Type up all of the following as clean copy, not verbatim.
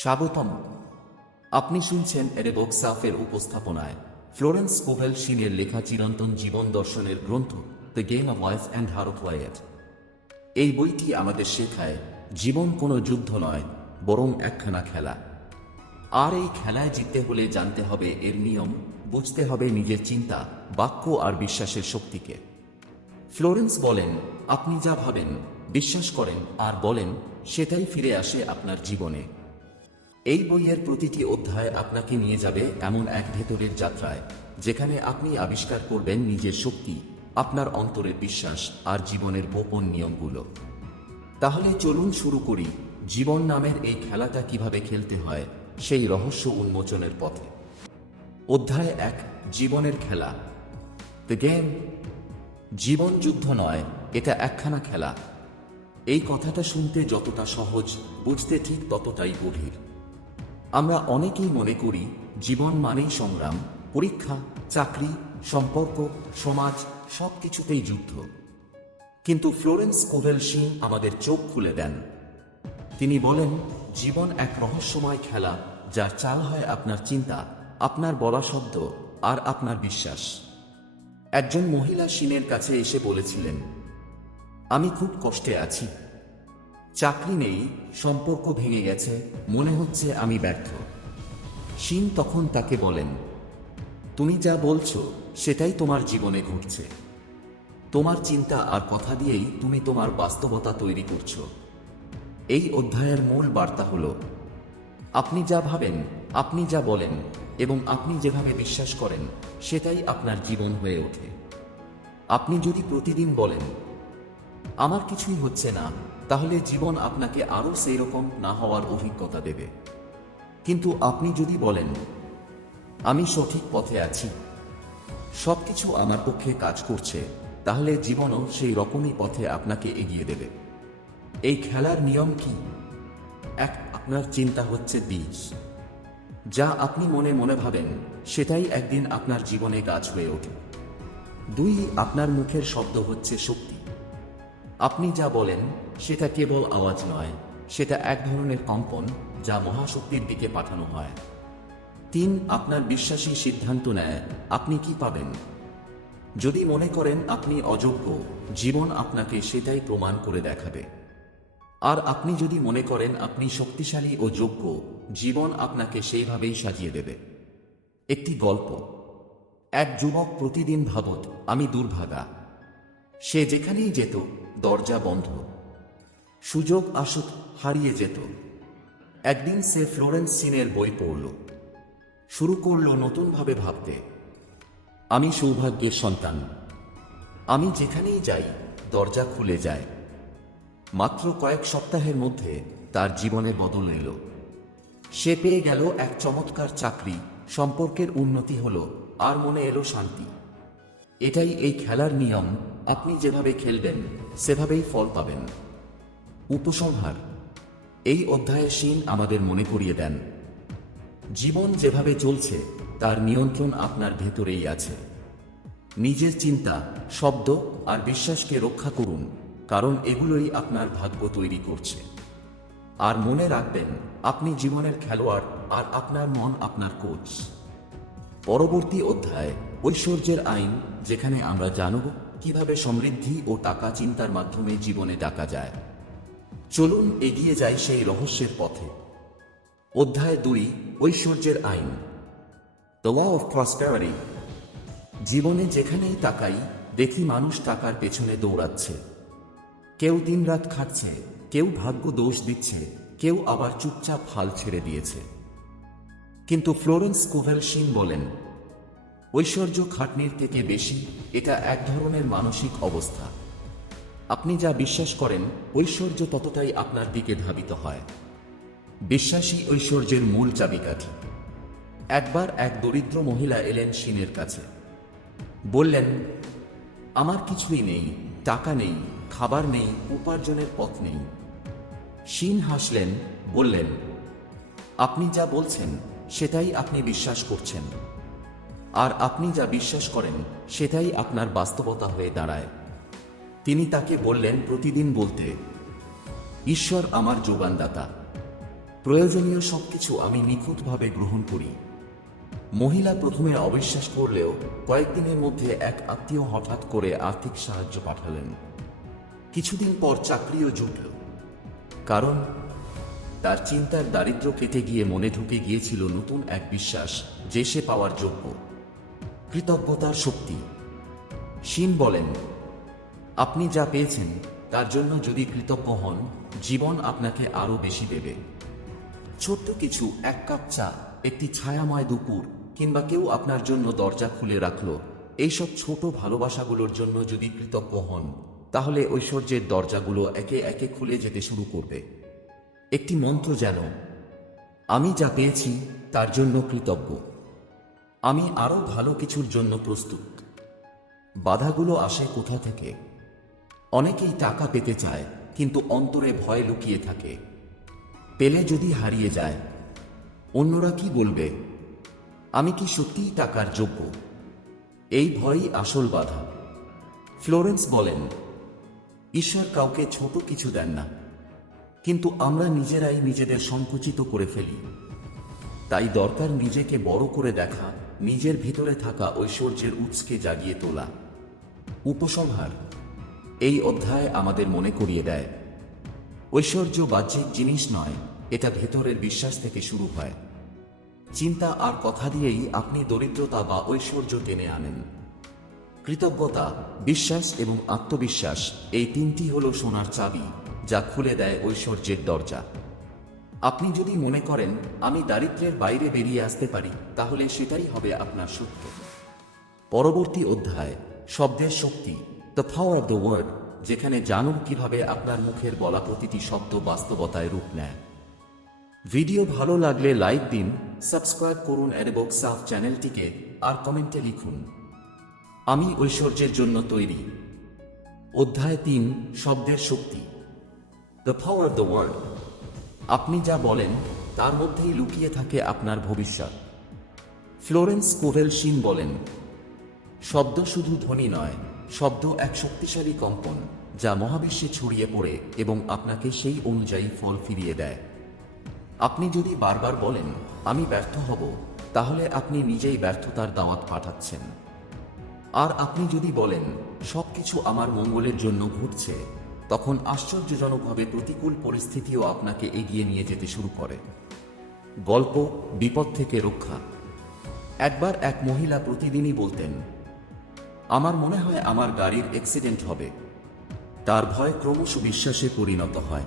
স্বাগতম। আপনি শুনছেন এরেবক সাফের উপস্থাপনায় ফ্লোরেন্স কোভেল শিনের লেখা চিরন্তন জীবন দর্শনের গ্রন্থ the game of life and how to play it. এই বইটি আমাদের শেখায় জীবন কোনো যুদ্ধ নয়, বরং একখানা খেলা। আর এই খেলায় জিততে হলে জানতে হবে এর নিয়ম, বুঝতে হবে নিজের চিন্তা, বাক্য আর বিশ্বাসের শক্তিকে। ফ্লোরেন্স বলেন, আপনি যা ভাবেন, বিশ্বাস করেন আর বলেন, সেটাই ফিরে আসে আপনার জীবনে। এই বইয়ের প্রতিটি অধ্যায় আপনাকে নিয়ে যাবে এমন এক ভেতরের যাত্রায়, যেখানে আপনি আবিষ্কার করবেন নিজের শক্তি, আপনার অন্তরের বিশ্বাস আর জীবনের গোপন নিয়মগুলো। তাহলে চলুন শুরু করি জীবন নামের এই খেলাটা কিভাবে খেলতে হয় সেই রহস্য উন্মোচনের পথে। অধ্যায় 1, জীবনের খেলা। The game. জীবন যুদ্ধ নয়, এটা একখানা খেলা। এই কথাটা শুনতে যতটা সহজ, বুঝতে ঠিক ততটাই গভীর। আমরা অনেকেই মনে করি জীবন মানেই সংগ্রাম, পরীক্ষা, চাকরি, সম্পর্ক, সমাজ, সব কিছুতেই যুদ্ধ। কিন্তু ফ্লোরেন্স কোভেল শিন আমাদের চোখ খুলে দেন। তিনি বলেন, জীবন এক রহস্যময় খেলা, যার চাল হয় আপনার চিন্তা, আপনার বলা শব্দ আর আপনার বিশ্বাস। একজন মহিলা শিনের কাছে এসে বলেছিলেন, আমি খুব কষ্টে আছি। চাকরি নেই, সম্পর্ক ভেঙে গেছে, মনে হচ্ছে আমি ব্যর্থ। শিন তখন তাকে বলেন, তুমি যা বলছো সেটাই তোমার জীবনে ঘটছে। তোমার চিন্তা আর কথা দিয়েই তুমি তোমার বাস্তবতা তৈরি করছো। এই অধ্যায়ের মূল বার্তা হলো, আপনি যা ভাবেন, আপনি যা বলেন এবং আপনি যেভাবে বিশ্বাস করেন, সেটাই আপনার জীবন হয়ে ওঠে। আপনি যদি প্রতিদিন বলেন, আমার কিছুই হচ্ছে না, তাহলে জীবন আপনাকে আরও সেই রকম না হওয়ার অভিজ্ঞতা দেবে। কিন্তু আপনি যদি বলেন, আমি সঠিক পথে আছি, সবকিছু আমার পক্ষে কাজ করছে, তাহলে জীবনও সেই রকমই পথে আপনাকে এগিয়ে দেবে। এই খেলার নিয়ম কি? 1, আপনার চিন্তা হচ্ছে বীজ। যা আপনি মনে মনে ভাবেন, সেটাই একদিন আপনার জীবনে গাছ হয়ে ওঠে। 2, আপনার মুখের শব্দ হচ্ছে শক্তি। আপনি যা বলেন সেটা কেবল আওয়াজ নয়, সেটা এক ধরনের কম্পন, যা মহাশক্তির দিকে পাঠানো হয়। 3, আপনার বিশ্বাসী সিদ্ধান্ত নেয় আপনি কি পাবেন। যদি মনে করেন আপনি অযোগ্য, জীবন আপনাকে সেটাই প্রমাণ করে দেখাবে। আর আপনি যদি মনে করেন আপনি শক্তিশালী ও যোগ্য, জীবন আপনাকে সেইভাবেই সাজিয়ে দেবে। একটি গল্প। এক যুবক প্রতিদিন ভাবত, আমি দুর্ভাগা। সে যেখানেই যেত, দরজা বন্ধ। সুযোগ আসত, হারিয়ে যেত। একদিন সে ফ্লোরেন্স শিনের বই পড়ল। শুরু করল নতুনভাবে ভাবতে, আমি সৌভাগ্যের সন্তান। আমি যেখানেই যাই, দরজা খুলে যায়। মাত্র কয়েক সপ্তাহের মধ্যে তার জীবনে বদল এলো। সে পেয়ে গেল এক চমৎকার চাকরি, সম্পর্কের উন্নতি হলো, আর মনে এলো শান্তি। এটাই এই খেলার নিয়ম, আপনি যেভাবে খেলবেন সেভাবেই ফল পাবেন। উপসংহার। এই অধ্যায়ে শিন আমাদের মনে করিয়ে দেন, জীবন যেভাবে চলছে তার নিয়ন্ত্রণ আপনার ভেতরেই আছে। নিজের চিন্তা, শব্দ আর বিশ্বাসকে রক্ষা করুন, কারণ এগুলোই আপনার ভাগ্য তৈরি করছে। আর মনে রাখবেন, আপনি জীবনের খেলোয়াড় আর আপনার মন আপনার কোচ। পরবর্তী অধ্যায়, ঐশ্বর্যের আইন, যেখানে আমরা জানব কিভাবে সমৃদ্ধি ও টাকা চিন্তার মাধ্যমে জীবনে ডাকা যায়। চলুন এগিয়ে যাই সেই রহস্যের পথে। অধ্যায় 2, ঐশ্বর্যের আইন, দ্য ল অফ প্রসপ্যারিটি। জীবনে যেখানেই তাকাই, দেখি মানুষ টাকার পেছনে দৌড়াচ্ছে। কেউ দিনরাত খাটছে, কেউ ভাগ্য দোষ দিচ্ছে, কেউ আবার চুপচাপ হাল ছেড়ে দিয়েছে। কিন্তু ফ্লোরেন্স কোভেল শিন বলেন, ঐশ্বর্য খাটনির থেকে বেশি, এটা এক ধরনের মানসিক অবস্থা। আপনি যা বিশ্বাস করেন, ঐশ্বর্য ততটাই আপনার দিকে ধাবিত হয়। বিশ্বাসী ঐশ্বর্যের মূল চাবিকাঠি। একবার এক দরিদ্র মহিলা এলেন শিনের কাছে। বললেন, আমার কিছুই নেই, টাকা নেই, খাবার নেই, উপার্জনের পথ নেই। শিন হাসলেন, বললেন, আপনি যা বলছেন সেটাই আপনি বিশ্বাস করছেন। আর আপনি যা বিশ্বাস করেন সেটাই আপনার বাস্তবতা হয়ে দাঁড়ায়। তিনি তাকে বললেন প্রতিদিন বলতে, ঈশ্বর আমার যোগানদাতা। প্রয়োজনীয় সবকিছু আমি নিখুঁতভাবে গ্রহণ করি। মহিলা প্রথমে অবিশ্বাস করলেও কয়েকদিনের মধ্যে এক আত্মীয় হঠাৎ করে আর্থিক সাহায্য পাঠালেন। কিছুদিন পর চাকরিও জুটল, কারণ তার চিন্তার দারিদ্র্য কেটে গিয়ে মনে ঢুকে গিয়েছিল নতুন এক বিশ্বাস যে সে পাওয়ার যোগ্য। কৃতজ্ঞতার শক্তি। শিন বলেন, আপনি যা পেয়েছেন তার জন্য যদি কৃতজ্ঞ হন, জীবন আপনাকে আরো বেশি দেবে। ছোট্ট কিছু, এক কাপ চা, একটি ছায়াময় দুপুর, কিংবা কেউ আপনার জন্য দরজা খুলে রাখলো, এইসব ছোট ভালোবাসাগুলোর জন্য যদি কৃতজ্ঞ হন, তাহলে ঐশ্বর্যের দরজাগুলো একে একে খুলে যেতে শুরু করবে। একটি মন্ত্র যেন, আমি যা পেয়েছি তার জন্য কৃতজ্ঞ, আমি আরো ভালো কিছুর জন্য প্রস্তুত। বাধাগুলো আসে কোথা থেকে? অনেকেই টাকা পেতে চায়, কিন্তু অন্তরে ভয় লুকিয়ে থাকে। পেলে যদি হারিয়ে যায়, অন্যরা কি বলবে? আমি কি সত্যিই টাকার যোগ্য? এই ভয়ই আসল বাধা। ফ্লোরেন্স বলেন, ঈশ্বর কাউকে ছোট কিছু দেন না, কিন্তু আমরা নিজেরাই নিজেদের সংকুচিত করে ফেলি। তাই দরকার নিজেকে বড় করে দেখা, নিজের ভিতরে থাকা ঐশ্বর্যের উৎসকে জাগিয়ে তোলা। উপসংহার। এই অধ্যায় আমাদের মনে করিয়ে দেয়, ঐশ্বর্য বাহ্যিক জিনিস নয়, এটা ভেতরের বিশ্বাস থেকে শুরু হয়। চিন্তা আর কথা দিয়েই আপনি দরিদ্রতা বা ঐশ্বর্য টেনে আনেন। কৃতজ্ঞতা, বিশ্বাস এবং আত্মবিশ্বাস, এই তিনটি হলো সোনার চাবি যা খুলে দেয় ঐশ্বর্যের দরজা। আপনি যদি মনে করেন আমি দারিদ্র্যের বাইরে বেরিয়ে আসতে পারি, তাহলে সেটাই হবে আপনার সত্য। পরবর্তী অধ্যায়, শব্দের শক্তি, the power of the word, যেখানে জানুন কিভাবে আপনার মুখের বলা প্রতিটি শব্দ বাস্তবতায় রূপ নেয়। ভিডিও ভালো লাগলে লাইক দিন, সাবস্ক্রাইব করুন এরবক্স সাফ চ্যানেলটিকে, আর কমেন্টে লিখুন, আমি ঐশ্বর্যের জন্য তৈরি। অধ্যায় 3, শব্দের শক্তি, the power of the word. আপনি যা বলেন তার মধ্যেই লুকিয়ে থাকে আপনার ভবিষ্যৎ। ফ্লোরেন্স কোভেল শিন বলেন, শব্দ শুধু ধ্বনি নয়, শব্দ এক শক্তিশালী কম্পন যা মহাবিশ্বে ছড়িয়ে পড়ে এবং আপনাকে সেই অনুযায়ী ফল ফিরিয়ে দেয়। আপনি যদি বারবার বলেন আমি ব্যর্থ হব, তাহলে আপনি নিজেই ব্যর্থতার দাওয়াত পাঠাচ্ছেন। আর আপনি যদি বলেন সবকিছু আমার মঙ্গলের জন্য ঘটছে, তখন আশ্চর্যজনকভাবে প্রতিকূল পরিস্থিতিও আপনাকে এগিয়ে নিয়ে যেতে শুরু করে। গল্প, বিপদ থেকে রক্ষা। একবার এক মহিলা প্রতিদিনই বলতেন, আমার মনে হয় আমার গাড়ির অ্যাক্সিডেন্ট হবে। তার ভয় ক্রমশ বিশ্বাসে পরিণত হয়,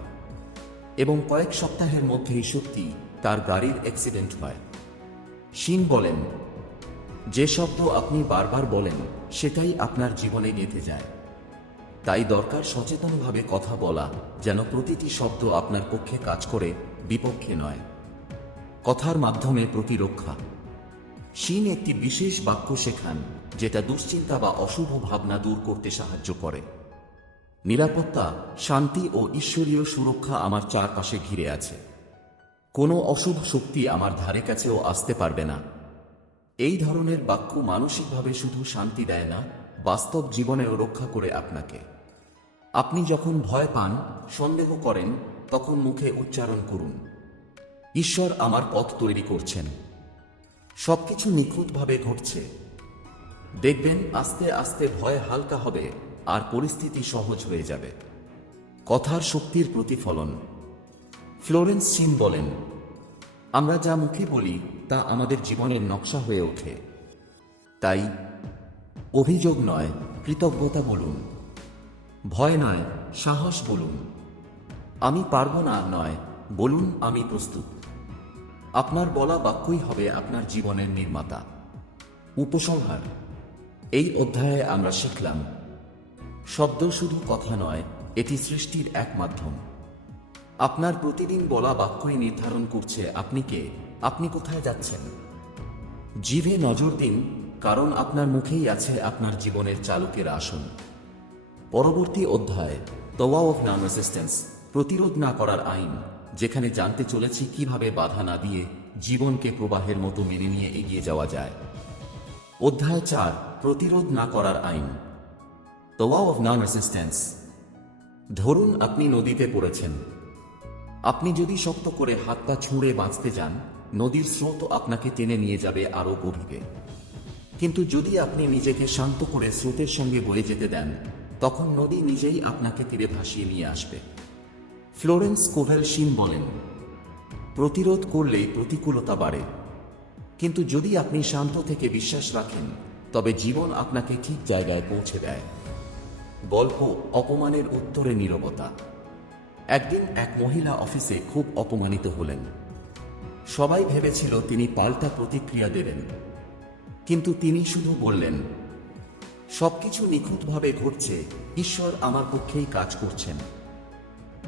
এবং কয়েক সপ্তাহের মধ্যেই সত্যি তার গাড়ির অ্যাক্সিডেন্ট হয়। শিন বলেন, যে শব্দ আপনি বারবার বলেন সেটাই আপনার জীবনে গেঁথে যায়। তাই দরকার সচেতনভাবে কথা বলা, যেন প্রতিটি শব্দ আপনার পক্ষে কাজ করে, বিপক্ষে নয়। কথার মাধ্যমে প্রতিরক্ষা। শিন একটি বিশেষ বাক্য শেখান যেটা দুশ্চিন্তা বা অশুভ ভাবনা দূর করতে সাহায্য করে। নিরাপত্তা, শান্তি ও ঈশ্বরীয় সুরক্ষা আমার চারপাশে ঘিরে আছে। কোনো অশুভ শক্তি আমার ধারে কাছেও আসতে পারবে না। এই ধরনের বাক্য মানসিকভাবে শুধু শান্তি দেয় না, বাস্তব জীবনেও রক্ষা করে আপনাকে। আপনি যখন ভয় পান, সন্দেহ করেন, তখন মুখে উচ্চারণ করুন, ঈশ্বর আমার পথ তৈরি করছেন, সবকিছু নিখুঁতভাবে ঘটছে। দেখবেন আস্তে আস্তে ভয় হালকা হবে আর পরিস্থিতি সহজ হয়ে যাবে। কথার শক্তির প্রতিফলন। ফ্লোরেন্স শিন বলেন, আমরা যা মুখে বলি তা আমাদের জীবনের নকশা হয়ে ওঠে। তাই অভিযোগ নয়, কৃতজ্ঞতা বলুন। ভয় নয়, সাহস বলুন। আমি পারবো না নয়, বলুন আমি প্রস্তুত। আপনার বলা বাক্যই হবে আপনার জীবনের নির্মাতা। উপসংহার। এই অধ্যায়ে আমরা শিখলাম, শব্দ শুধু কথা নয়, এটি সৃষ্টির এক মাধ্যম। আপনার প্রতিদিন বলা বাক্যই নির্ধারণ করছে আপনি কে, আপনি কোথায় যাচ্ছেন। জিভে নজর দিন, কারণ আপনার মুখেই আছে আপনার জীবনের চালকের আসন। পরবর্তী অধ্যায়, the law of non resistance, প্রতিরোধ না করার আইন, যেখানে জানতে চলেছি কিভাবে বাধা না দিয়ে জীবনকে প্রবাহের মতো মেনে নিয়ে এগিয়ে যাওয়া যায়। অধ্যায় 4, প্রতিরোধ না করার আইন, the law of non resistance. ধরুন আপনি নদীতে পড়েছেন। আপনি যদি শক্ত করে হাত পা ছুঁড়ে বাঁচতে যান, নদীর স্রোত আপনাকে টেনে নিয়ে যাবে আরো গভীরে। কিন্তু যদি আপনি নিজেকে শান্ত করে স্রোতের সঙ্গে বয়ে যেতে দেন, তখন নদী নিজেই আপনাকে তীরে ভাসিয়ে নিয়ে আসবে। ফ্লোরেন্স কোভেল শিন বলেন, প্রতিরোধ করলেই প্রতিকূলতা বাড়ে, কিন্তু যদি আপনি শান্ত থেকে বিশ্বাস রাখেন, তবে জীবন আপনাকে ঠিক জায়গায় পৌঁছে দেয়। গল্প অপমানের উত্তরে নীরবতা। একদিন এক মহিলা অফিসে খুব অপমানিত হলেন। সবাই ভেবেছিল তিনি পাল্টা প্রতিক্রিয়া দেবেন, কিন্তু তিনি শুধু বললেন, সবকিছু নিখুঁতভাবে ঘটছে, ঈশ্বর আমার পক্ষেই কাজ করছেন।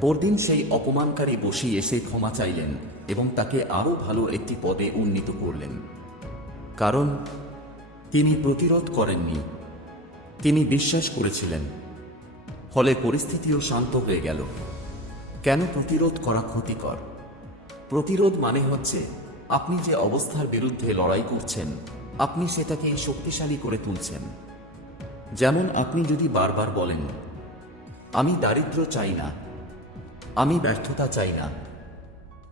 পরদিন সেই অপমানকারী বসে এসে ক্ষমা চাইলেন এবং তাকে আরও ভালো একটি পদে উন্নীত করলেন। কারণ তিনি প্রতিরোধ করেননি, তিনি বিশ্বাস করেছিলেন। ফলে পরিস্থিতিও শান্ত হয়ে গেল। কেন প্রতিরোধ করা ক্ষতিকর? প্রতিরোধ মানে হচ্ছে আপনি যে অবস্থার বিরুদ্ধে লড়াই করছেন, আপনি সেটাকেই শক্তিশালী করে তুলছেন। যেমন আপনি যদি বারবার বলেন, আমি দারিদ্র্য চাই না, আমি ব্যর্থতা চাই না,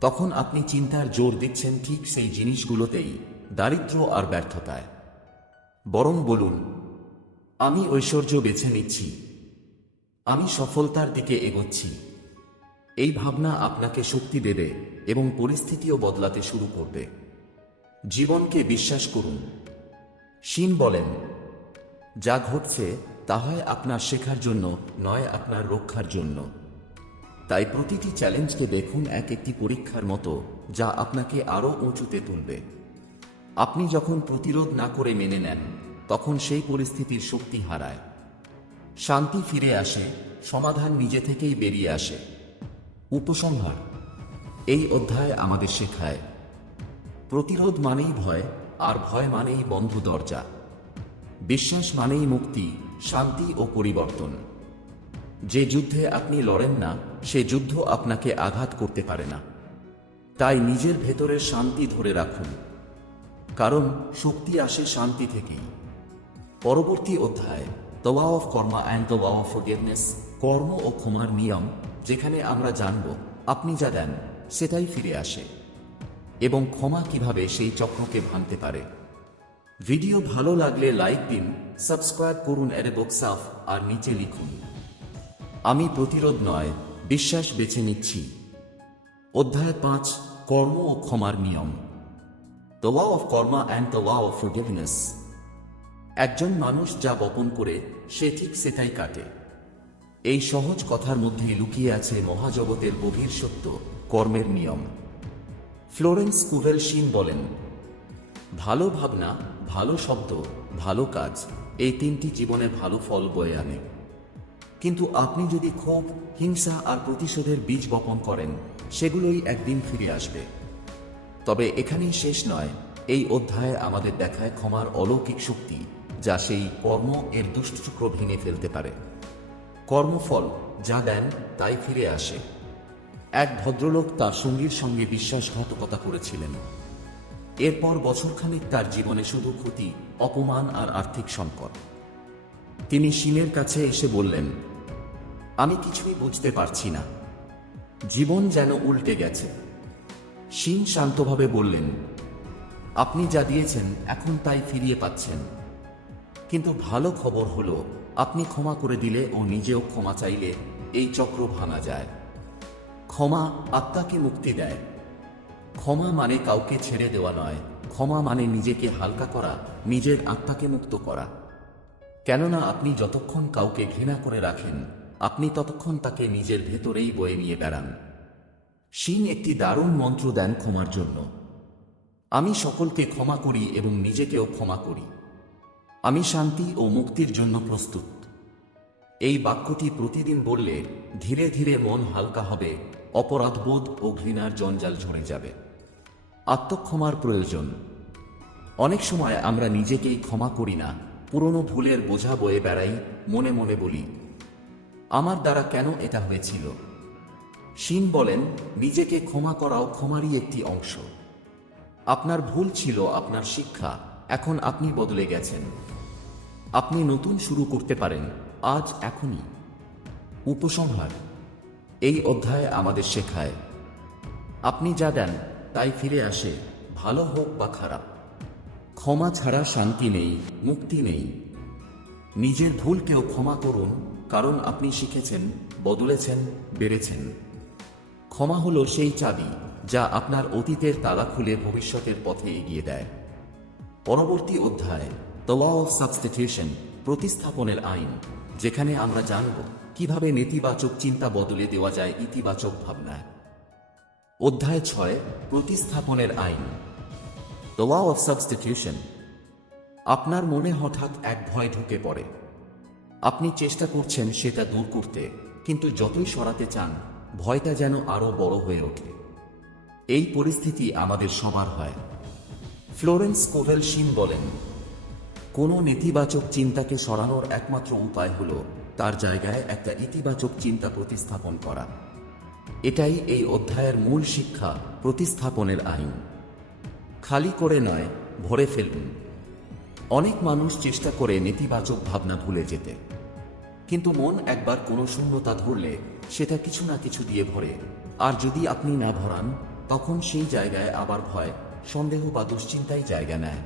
তখন আপনি চিন্তার জোর দিচ্ছেন ঠিক সেই জিনিসগুলোতেই, দারিদ্র্য আর ব্যর্থতায়। বরং বলুন, আমি ঐশ্বর্য বেছে নিচ্ছি, আমি সফলতার দিকে এগোচ্ছি। এই ভাবনা আপনাকে শক্তি দেবে এবং পরিস্থিতিও বদলাতে শুরু করবে। জীবনকে বিশ্বাস করুন। শিন বলেন, যা ঘটছে তা হয় আপনার শেখার জন্য, নয় আপনার রক্ষার জন্য। তাই প্রতিটি চ্যালেঞ্জকে দেখুন এক একটি পরীক্ষার মতো, যা আপনাকে আরও উঁচুতে তুলবে। আপনি যখন প্রতিরোধ না করে মেনে নেন, তখন সেই পরিস্থিতির শক্তি হারায়, শান্তি ফিরে আসে, সমাধান নিজে থেকেই বেরিয়ে আসে। উপসংহার। এই অধ্যায় আমাদের শেখায়, প্রতিরোধ মানেই ভয়, আর ভয় মানেই বন্ধ দরজা। বিশ্বাস মানেই মুক্তি, শান্তি ও পরিবর্তন। যে যুদ্ধে আপনি লড়েন না, সে যুদ্ধ আপনাকে আঘাত করতে পারে না। তাই নিজের ভেতরের শান্তি ধরে রাখুন, কারণ শক্তি আসে শান্তি থেকেই। পরবর্তী অধ্যায়, the law of karma and the law of forgiveness, কর্ম ও ক্ষমার নিয়ম, যেখানে আমরা জানব আপনি যা দেন সেটাই ফিরে আসে, এবং ক্ষমা কিভাবে সেই চক্রকে ভাঙতে পারে। ভিডিও ভালো লাগলে লাইক দিন, সাবস্ক্রাইব করুন এডেবক্স সাফ, আর নিচে লিখুন, আমি প্রতিরোধ নয়, বিশ্বাস বেছে নিচ্ছি। অধ্যায় 5, কর্ম ও ক্ষমার নিয়ম, the law of karma and the law of forgiveness. একজন মানুষ যা বপন করে, সে ঠিক সেটাই কাটে। এই সহজ কথার মধ্যেই লুকিয়ে আছে মহাজগতের গভীর সত্য, কর্মের নিয়ম। ফ্লোরেন্স কোভেল শিন বলেন, ভালো ভাবনা, ভালো শব্দ, ভালো কাজ, এই তিনটি জীবনে ভালো ফল বয়ে আনে। কিন্তু আপনি যদি ক্ষোভ, হিংসা আর প্রতিশোধের বীজ বপন করেন, সেগুলোই একদিন ফিরে আসবে। তবে এখানেই শেষ নয়, এই অধ্যায়ে আমাদের দেখায় ক্ষমার অলৌকিক শক্তি, যা সেই কর্ম এর দুষ্টচক্র ভেঙে ফেলতে পারে। কর্মফল যা দেন তাই ফিরে আসে। এক ভদ্রলোক তার সঙ্গীর সঙ্গে বিশ্বাসঘাতকতা করেছিলেন। এরপর বছরখানেক তার জীবনে শুধু ক্ষতি, অপমান আর আর্থিক সংকট। তিনি শিনের কাছে এসে বললেন, আমি কিছুই বুঝতে পারছি না, জীবন যেন উল্টে গেছে। শিন শান্তভাবে বললেন, আপনি যা দিয়েছেন এখন তাই ফিরিয়ে পাচ্ছেন। কিন্তু ভালো খবর হলো, আপনি ক্ষমা করে দিলে ও নিজেও ক্ষমা চাইলে এই চক্র ভাঙা যায়। ক্ষমা আত্মাকে মুক্তি দেয়। ক্ষমা মানে কাউকে ছেড়ে দেওয়া নয়, ক্ষমা মানে নিজেকে হালকা করা, নিজের আত্মাকে মুক্ত করা। কেননা আপনি যতক্ষণ কাউকে ঘৃণা করে রাখেন, আপনি ততক্ষণ তাকে নিজের ভেতরেই বয়ে নিয়ে বেড়ান। শিন একটি দারুণ মন্ত্র দেন ক্ষমার জন্য। আমি সকলকে ক্ষমা করি এবং নিজেকেও ক্ষমা করি। আমি শান্তি ও মুক্তির জন্য প্রস্তুত। এই বাক্যটি প্রতিদিন বললে ধীরে ধীরে মন হালকা হবে, অপরাধবোধ ও ঘৃণার জঞ্জাল ঝরে যাবে। আত্মক্ষমার প্রয়োজন। অনেক সময় আমরা নিজেকেই ক্ষমা করি না, পুরনো ভুলের বোঝা বয়ে বেড়াই, মনে মনে বলি, আমার দ্বারা কেন এটা হয়েছিল। শিন বলেন, নিজেকে ক্ষমা করাও ক্ষমারই একটি অংশ। আপনার ভুল ছিল আপনার শিক্ষা, এখন আপনি বদলে গেছেন। আপনি নতুন শুরু করতে পারেন, আজ, এখনই। উপসংহার। এই অধ্যায়ে আমাদের শেখায়, আপনি যা দেন তাই ফিরে আসে, ভালো হোক বা খারাপ। ক্ষমা ছাড়া শান্তি নেই, মুক্তি নেই। নিজের ভুলকেও ক্ষমা করুন, কারণ আপনি শিখেছেন, বদলেছেন, বেড়েছেন। ক্ষমা হলো সেই চাবি যা আপনার অতীতের তালা খুলে ভবিষ্যতের পথে এগিয়ে দেয়। পরবর্তী অধ্যায়, দ্য ল অফ সাবস্টিটিউশন, প্রতিস্থাপনের আইন, যেখানে আমরা জানব কিভাবে নেতিবাচক চিন্তা বদলে দেওয়া যায় ইতিবাচক ভাবনায়। অধ্যায় 6, প্রতিস্থাপনের আইন, দ্য ল অফ সাবস্টিটিউশন। আপনার মনে হঠাৎ এক ভয় ঢুকে পড়ে। আপনি চেষ্টা করছেন সেটা দূর করতে, কিন্তু যতই সরাতে চান ভয়টা যেন আরো বড় হয়ে ওঠে। এই পরিস্থিতি আমাদের সবার হয়। ফ্লোরেন্স স্কোভেল শিন বলেন, কোনো নেতিবাচক চিন্তাকে সরানোর একমাত্র উপায় হল তার জায়গায় একটা ইতিবাচক চিন্তা প্রতিস্থাপন করা। এটাই এই অধ্যায়ের মূল শিক্ষা, প্রতিস্থাপনের আইন। খালি করে নয়, ভরে ফেলুন। অনেক মানুষ চেষ্টা করে নেতিবাচক ভাবনা ভুলে যেতে, কিন্তু মন একবার কোনো শূন্যতা ধরলে সেটা কিছু না কিছু দিয়ে ভরে। আর যদি আপনি না ভরান, তখন সেই জায়গায় আবার ভয়, সন্দেহ বা দুশ্চিন্তাই জায়গা নেয়।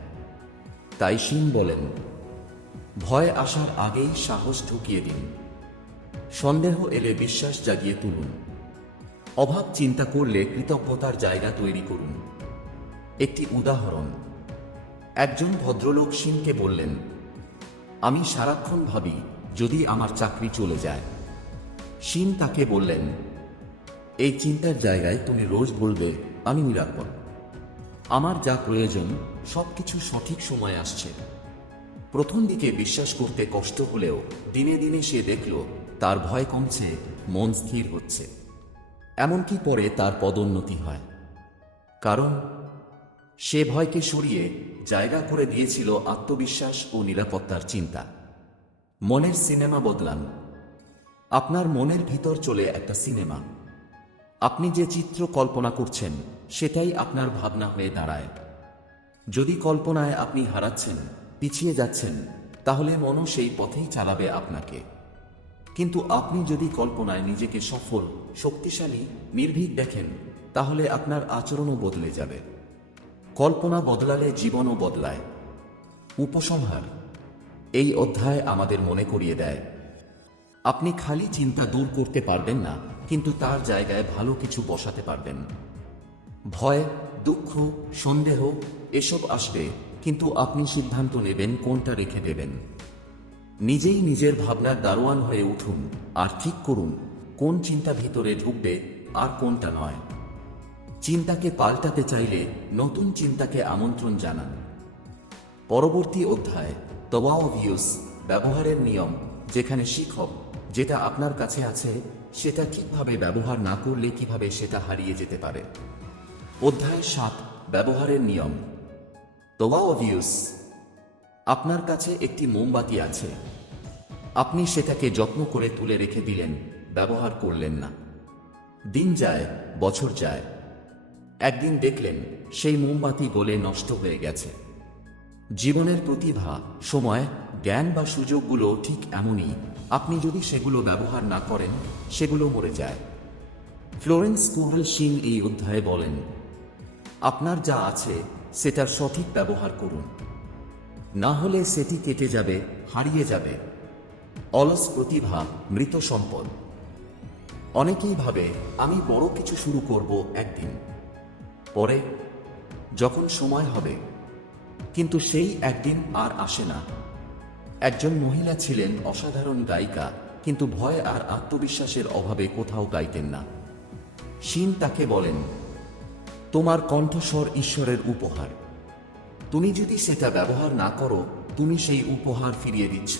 তাই শিন বলেন, ভয় আসার আগেই সাহস ঢুকিয়ে দিন। সন্দেহ এলে বিশ্বাস জাগিয়ে তুলুন। অভাব চিন্তা করলে কৃতজ্ঞতার জায়গা তৈরি করুন। একটি উদাহরণ, একজন ভদ্রলোক শিনকে বললেন, আমি সারাক্ষণ ভাবি যদি আমার চাকরি চলে যায়। শিন তাকে বললেন, এই চিন্তার জায়গায় তুমি রোজ বলবে আমি নিরাপদ, আমার যা প্রয়োজন সবকিছু সঠিক সময় আসছে। প্রথম দিকে বিশ্বাস করতে কষ্ট হলেও দিনে দিনে সে দেখল তার ভয় কমছে, মন স্থির হচ্ছে। এমনকি পরে তার পদোন্নতি হয়, কারণ সে ভয়কে সরিয়ে জায়গা করে দিয়েছিল আত্মবিশ্বাস ও নিরাপত্তার চিন্তা। মনের সিনেমা বদলান। আপনার মনের ভিতর চলে একটা সিনেমা। আপনি যে চিত্র কল্পনা করছেন সেটাই আপনার ভাবনা হয়ে দাঁড়ায়। যদি কল্পনায় আপনি হারাচ্ছেন, পিছিয়ে যাচ্ছেন, তাহলে মনও সেই পথেই চালাবে আপনাকে। কিন্তু আপনি যদি কল্পনায় নিজেকে সফল, শক্তিশালী, নির্ভীক দেখেন, তাহলে আপনার আচরণও বদলে যাবে। কল্পনা বদলালে জীবনও বদলায়। উপসংহার, এই অধ্যায় আমাদের মনে করিয়ে দেয়, আপনি খালি চিন্তা দূর করতে পারবেন না, কিন্তু তার জায়গায় ভালো কিছু বসাতে পারবেন। ভয়, দুঃখ, সন্দেহ এসব আসবে, কিন্তু আপনি সিদ্ধান্ত নেবেন কোনটা রেখে দেবেন। নিজেই নিজের ভাবনার দারোয়ান হয়ে উঠুন আর ঠিক করুন কোন চিন্তা ভিতরে ঢুকবে আর কোনটা নয়। চিন্তাকে পাল্টাতে চাইলে নতুন চিন্তাকে আমন্ত্রণ জানান। পরবর্তী অধ্যায়, দ্য ল অফ ইউজ, ব্যবহারের নিয়ম, যেখানে শিখব যেটা আপনার কাছে আছে সেটা ঠিকভাবে ব্যবহার না করলে কিভাবে সেটা হারিয়ে যেতে পারে। অধ্যায় 7, ব্যবহারের নিয়ম, দ্য ল অফ ইউজ। আপনার কাছে একটি মোমবাতি আছে। আপনি সেটাকে যত্ন করে তুলে রেখে দিলেন, ব্যবহার করলেন না। দিন যায়, বছর যায়। একদিন দেখলেন সেই মোমবাতি গলে নষ্ট হয়ে গেছে। জীবনের প্রতিভা, সময়, জ্ঞান বা সুযোগগুলো ঠিক এমনই, আপনি যদি সেগুলো ব্যবহার না করেন সেগুলো মরে যায়। ফ্লোরেন্স স্কোভেল শিন এই অধ্যায়ে বলেন, আপনার যা আছে সেটার সঠিক ব্যবহার করুন, না হলে সেটি কেটে যাবে, হারিয়ে যাবে। অলস প্রতিভা, মৃত সম্পদ। অনেকেই ভাবে আমি বড় কিছু শুরু করব একদিন, পরে যখন সময় হবে, কিন্তু সেই একদিন আর আসে না। একজন মহিলা ছিলেন অসাধারণ গায়িকা, কিন্তু ভয় আর আত্মবিশ্বাসের অভাবে কোথাও গাইতেন না। শিন তাকে বলেন, তোমার কণ্ঠস্বর ঈশ্বরের উপহার। তুমি যদি সেটা ব্যবহার না করো, তুমি সেই উপহার ফিরিয়ে দিচ্ছ।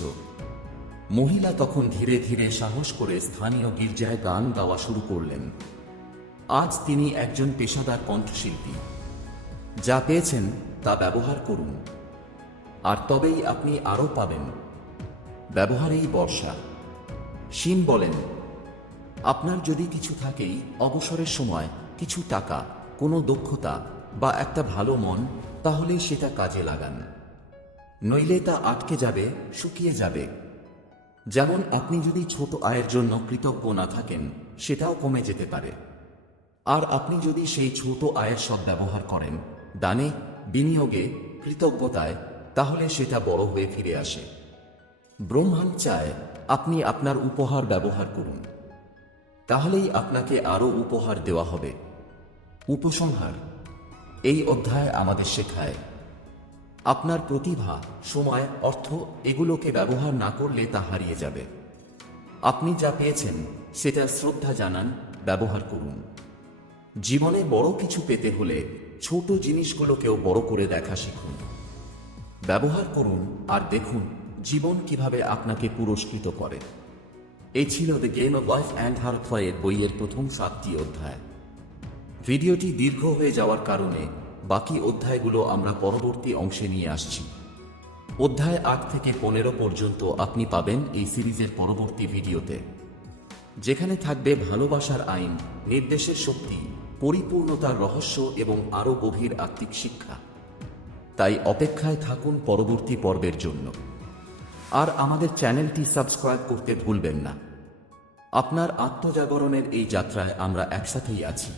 মহিলা তখন ধীরে ধীরে সাহস করে স্থানীয় গির্জায় গান গাওয়া শুরু করলেন। আজ তিনি একজন পেশাদার কণ্ঠশিল্পী। যা পেয়েছেন তা ব্যবহার করুন, আর তবেই আপনি আরও পাবেন। ব্যবহারেই বর্ষা। শিন বলেন, আপনার যদি কিছু থাকেই, অবসরের সময়, কিছু টাকা, কোনো দক্ষতা বা একটা ভালো মন, তাহলেই সেটা কাজে লাগান। নইলে তা আটকে যাবে, শুকিয়ে যাবে। যেমন আপনি যদি ছোট আয়ের জন্য কৃতজ্ঞ না থাকেন, সেটাও কমে যেতে পারে। আর আপনি যদি সেই ছোট আয়ের সদ্ব্যবহার করেন দানে, বিনিয়োগে, কৃতজ্ঞতায়, তাহলে সেটা বড় হয়ে ফিরে আসে। ব্রহ্মাণ্ড চায় আপনি আপনার উপহার ব্যবহার করুন, তাহলেই আপনাকে আরও উপহার দেওয়া হবে। উপসংহার: এই অধ্যায় আমাদের শেখায় আপনার প্রতিভা, সময়, অর্থ এগুলোকে ব্যবহার না করলে তা হারিয়ে যাবে। আপনি যা পেয়েছেন সেটা শ্রদ্ধা জানান, ব্যবহার করুন। জীবনে বড় কিছু পেতে হলে ছোট জিনিসগুলোকেও বড় করে দেখা শিখুন। ব্যবহার করুন আর দেখুন জীবন কিভাবে আপনাকে পুরস্কৃত করে। এই ছিল the game of life and her প্লেয়ের বইয়ের প্রথম 7টি অধ্যায়। ভিডিওটি দীর্ঘ হয়ে যাওয়ার কারণে বাকি অধ্যায়গুলো আমরা পরবর্তী অংশে নিয়ে আসছি। অধ্যায় 8 থেকে 15 পর্যন্ত আপনি পাবেন এই সিরিজের পরবর্তী ভিডিওতে, যেখানে থাকবে ভালোবাসার আইন, নির্দেশের শক্তি, পরিপূর্ণতার রহস্য এবং আরও গভীর আত্মিক শিক্ষা। তাই অপেক্ষায় থাকুন পরবর্তী পর্বের জন্য। আর আমাদের চ্যানেলটি সাবস্ক্রাইব করতে ভুলবেন না। আপনার আত্মজাগরণের এই যাত্রায় আমরা একসাথেই আছি।